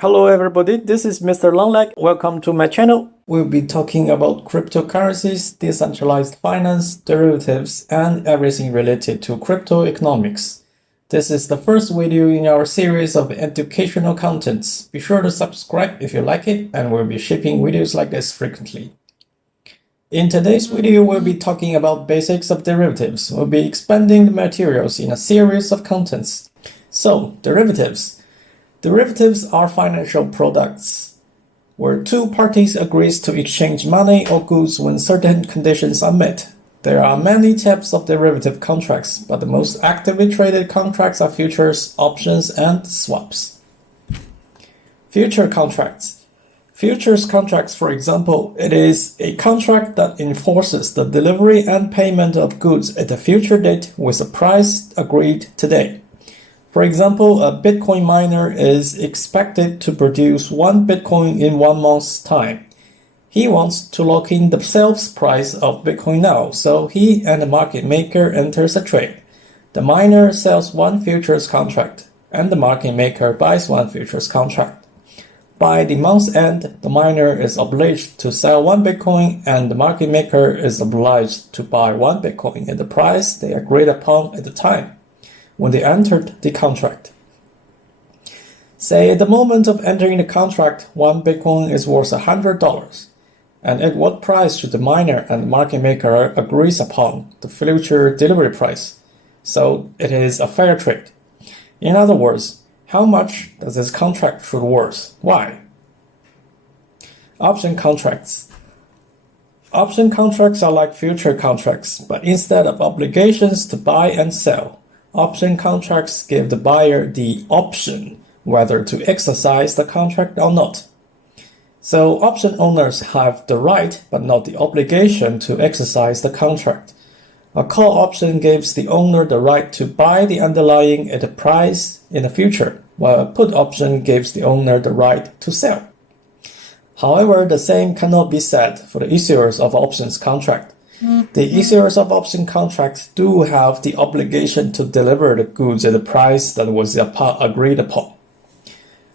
Hello everybody, this is Mr. Longleg. Welcome to my channel. We'll be talking about cryptocurrencies, decentralized finance, derivatives, and everything related to crypto economics. This is the first video in our series of educational contents. Be sure to subscribe if you like it, and we'll be shipping videos like this frequently. In today's video, we'll be talking about basics of derivatives. We'll be expanding the materials in a series of contents. So, derivatives. Derivatives are financial products where two parties agree to exchange money or goods when certain conditions are met. There are many types of derivative contracts, but the most actively traded contracts are futures, options, and swaps. Future contracts. Futures contracts, for example, it is a contract that enforces the delivery and payment of goods at a future date with a price agreed today. For example, a Bitcoin miner is expected to produce 1 Bitcoin in 1 month's time. He wants to lock in the sales price of Bitcoin now, so he and the market maker enters a trade. The miner sells 1 futures contract, and the market maker buys 1 futures contract. By the month's end, the miner is obliged to sell 1 Bitcoin, and the market maker is obliged to buy 1 Bitcoin at the price they agreed upon at the time when they entered the contract. Say at the moment of entering the contract, 1 Bitcoin is worth $100, and at what price should the miner and the market maker agrees upon the future delivery price, so it is a fair trade. In other words, how much does this contract should worth? Why? Option contracts. Option contracts are like future contracts, but instead of obligations to buy and sell, option contracts give the buyer the option whether to exercise the contract or not. So option owners have the right but not the obligation to exercise the contract. A call option gives the owner the right to buy the underlying at a price in the future, while a put option gives the owner the right to sell. However, the same cannot be said for the issuers of options contract. The issuers of option contracts do have the obligation to deliver the goods at the price that was agreed upon.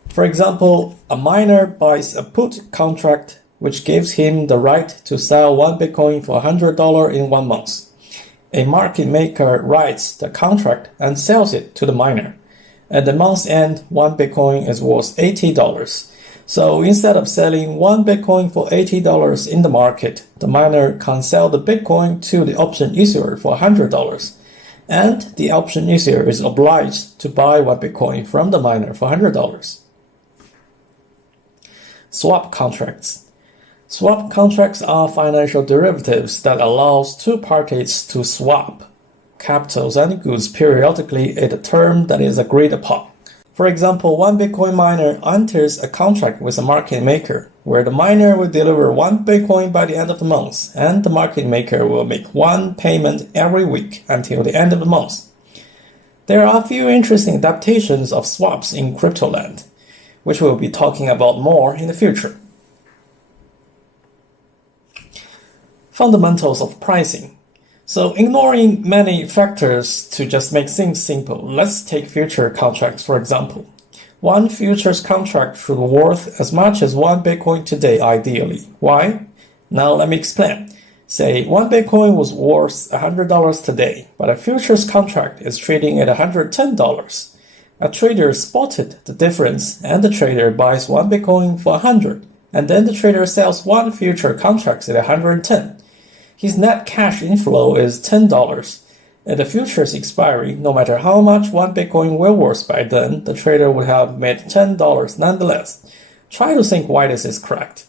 For example, a miner buys a put contract which gives him the right to sell 1 Bitcoin for $100 in 1 month. A market maker writes the contract and sells it to the miner. At the month's end, 1 Bitcoin is worth $80. So instead of selling 1 Bitcoin for $80 in the market, the miner can sell the Bitcoin to the option issuer for $100, and the option issuer is obliged to buy 1 Bitcoin from the miner for $100. Swap contracts. Swap contracts are financial derivatives that allows two parties to swap capitals and goods periodically at a term that is agreed upon. For example, 1 Bitcoin miner enters a contract with a market maker, where the miner will deliver 1 Bitcoin by the end of the month, and the market maker will make 1 payment every week until the end of the month. There are a few interesting adaptations of swaps in cryptoland, which we'll be talking about more in the future. Fundamentals of pricing. So ignoring many factors to just make things simple, let's take future contracts for example. 1 futures contract should be worth as much as 1 Bitcoin today ideally. Why? Now let me explain. Say 1 Bitcoin was worth $100 today, but a futures contract is trading at $110. A trader spotted the difference and the trader buys 1 Bitcoin for $100, and then the trader sells 1 future contract at $110. His net cash inflow is $10. At the futures expiry, no matter how much 1 Bitcoin will worth by then, the trader would have made $10 nonetheless. Try to think why this is correct.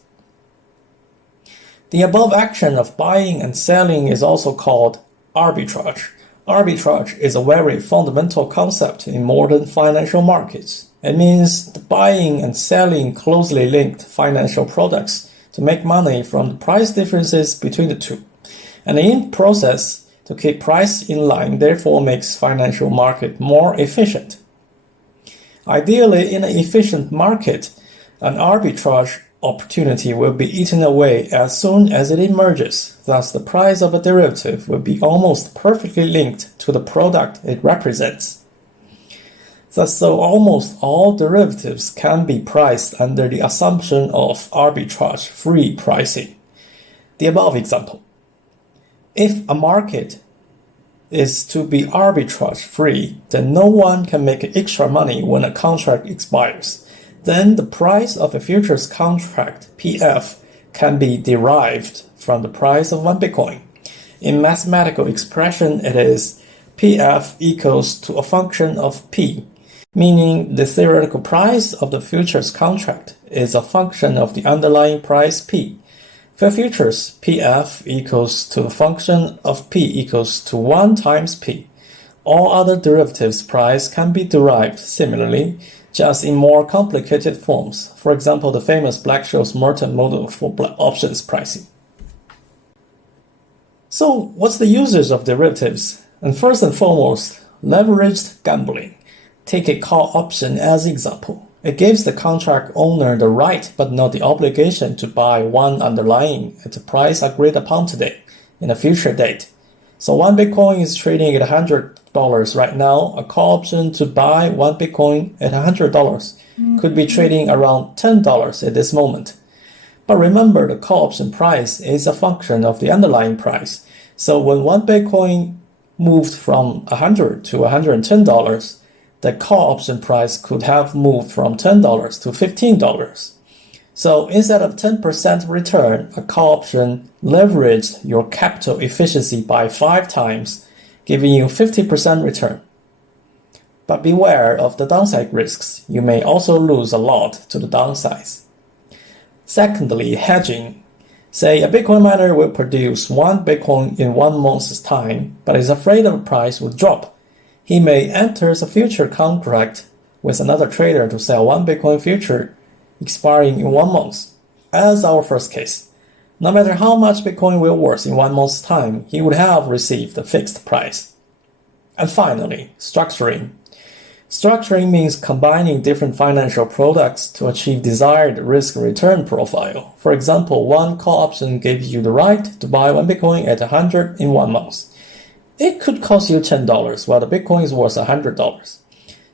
The above action of buying and selling is also called arbitrage. Arbitrage is a very fundamental concept in modern financial markets. It means the buying and selling closely linked financial products to make money from the price differences between the two. And in process, to keep price in line therefore makes financial market more efficient. Ideally, in an efficient market, an arbitrage opportunity will be eaten away as soon as it emerges. Thus, the price of a derivative will be almost perfectly linked to the product it represents. Thus, so almost all derivatives can be priced under the assumption of arbitrage-free pricing. The above example. If a market is to be arbitrage-free, then no one can make extra money when a contract expires. Then the price of a futures contract, PF, can be derived from the price of one Bitcoin. In mathematical expression, it is PF equals to a function of P, meaning the theoretical price of the futures contract is a function of the underlying price P. For futures, PF equals to the function of P equals to 1 times P. All other derivatives price can be derived similarly, just in more complicated forms. For example, the famous Black-Scholes-Merton model for options pricing. So, what's the usage of derivatives? And first and foremost, leveraged gambling. Take a call option as example. It gives the contract owner the right but not the obligation to buy one underlying at a price agreed upon today in a future date. So one Bitcoin is trading at $100 right now. A call option to buy one Bitcoin at $100 could be trading around $10 at this moment. But remember, the call option price is a function of the underlying price. So when one Bitcoin moved from $100 to $110, the call option price could have moved from $10 to $15. So instead of 10% return, a call option leveraged your capital efficiency by 5 times, giving you 50% return. But beware of the downside risks. You may also lose a lot to the downsides. Secondly, hedging. Say a Bitcoin miner will produce one Bitcoin in 1 month's time, but is afraid the price will drop. He may enter a future contract with another trader to sell one Bitcoin future expiring in 1 month. As our first case, no matter how much Bitcoin will worth in 1 month's time, he would have received a fixed price. And finally, structuring. Structuring means combining different financial products to achieve desired risk-return profile. For example, one call option gives you the right to buy one Bitcoin at 100 in 1 month. It could cost you $10 while the Bitcoin is worth $100.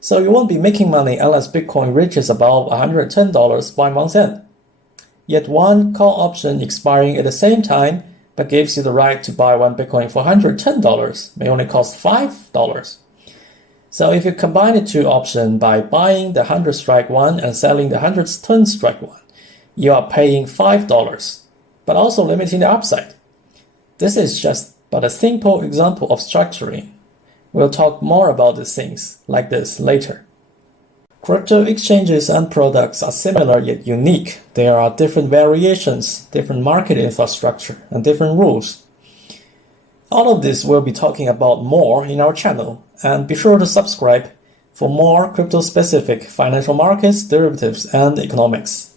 So you won't be making money unless Bitcoin reaches above $110 by month's end. Yet one call option expiring at the same time but gives you the right to buy one Bitcoin for $110 may only cost $5. So if you combine the two options by buying the 100 strike one and selling the 110 strike one, you are paying $5, but also limiting the upside. This is just but a simple example of structuring. We'll talk more about these things like this later. Crypto exchanges and products are similar yet unique. There are different variations, different market infrastructure, and different rules. All of this we'll be talking about more in our channel, and be sure to subscribe for more crypto-specific financial markets, derivatives, and economics.